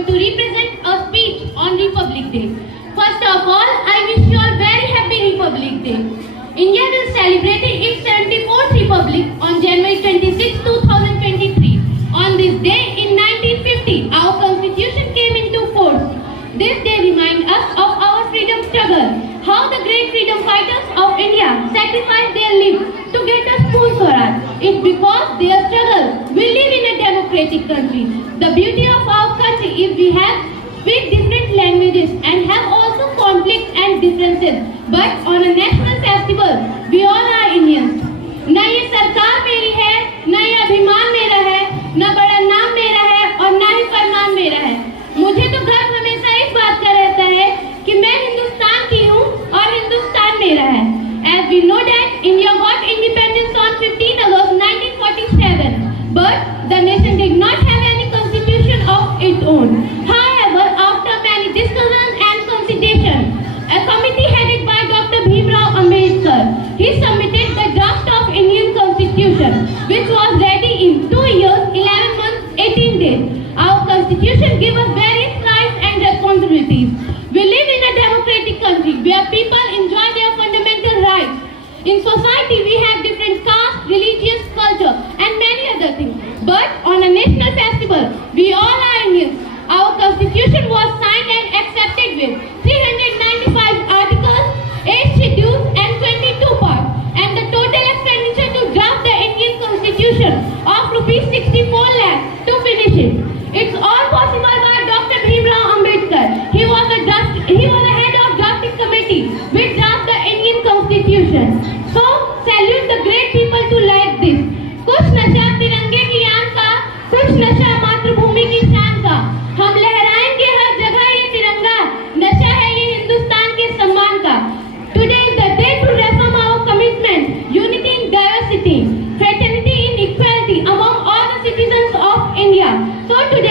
going to represent a speech on Republic Day. First of all, I wish you all very happy Republic Day. India will celebrate its 74th Republic on January 26, 2023. On this day in 1950, our Constitution came into force. This day reminds us of our freedom struggle, how the great freedom fighters of India sacrificed their lives to get us full Swaraj. It's because their struggle, we live in a democratic country. The beauty of our country is we have speak different languages and have also conflicts and differences. But on a national festival, we all are Indians. न ये सरकार मेरी है, न ये अभिमान मेरा है, न बड़ा नाम मेरा है और न ही फरमान मेरा है. मुझे तो गर्व हमेशा इस बात का रहता है कि मैं हिंदुस्तान की हूँ और हिंदुस्तान मेरा है. As we know that India got independence on 15 August 1947, but the nation did not have any constitution of its own. However, after many discussions and consultation, a committee headed by Dr. Bhimrao Ambedkar, he submitted the draft of Indian Constitution, which was ready in 2 years, 11 months, 18 days. Our Constitution gives us various rights and responsibilities. We live in a democratic country where people enjoy their fundamental rights. In society, we have different castes, religious culture, and many other things. But on a national festival, we all are Indians. Our Constitution was signed and accepted with 395 articles, 8 schedules, and 22 parts. And the total expenditure to draft the Indian Constitution of rupees 64 lakhs to finish it. It's all possible by Dr. Bhimrao Ambedkar. He was the head of drafting committee which draft the Indian Constitution. So salute the great people to like this. कुछ नशा तिरंगे की आन का, कुछ नशा मातृभूमि की शान का. हम लहराएंगे हर जगह ये तिरंगा. नशा है ये हिंदुस्तान के सम्मान का. Today is the day to reaffirm our commitment, unity in diversity, fraternity in equality among all the citizens of India. So today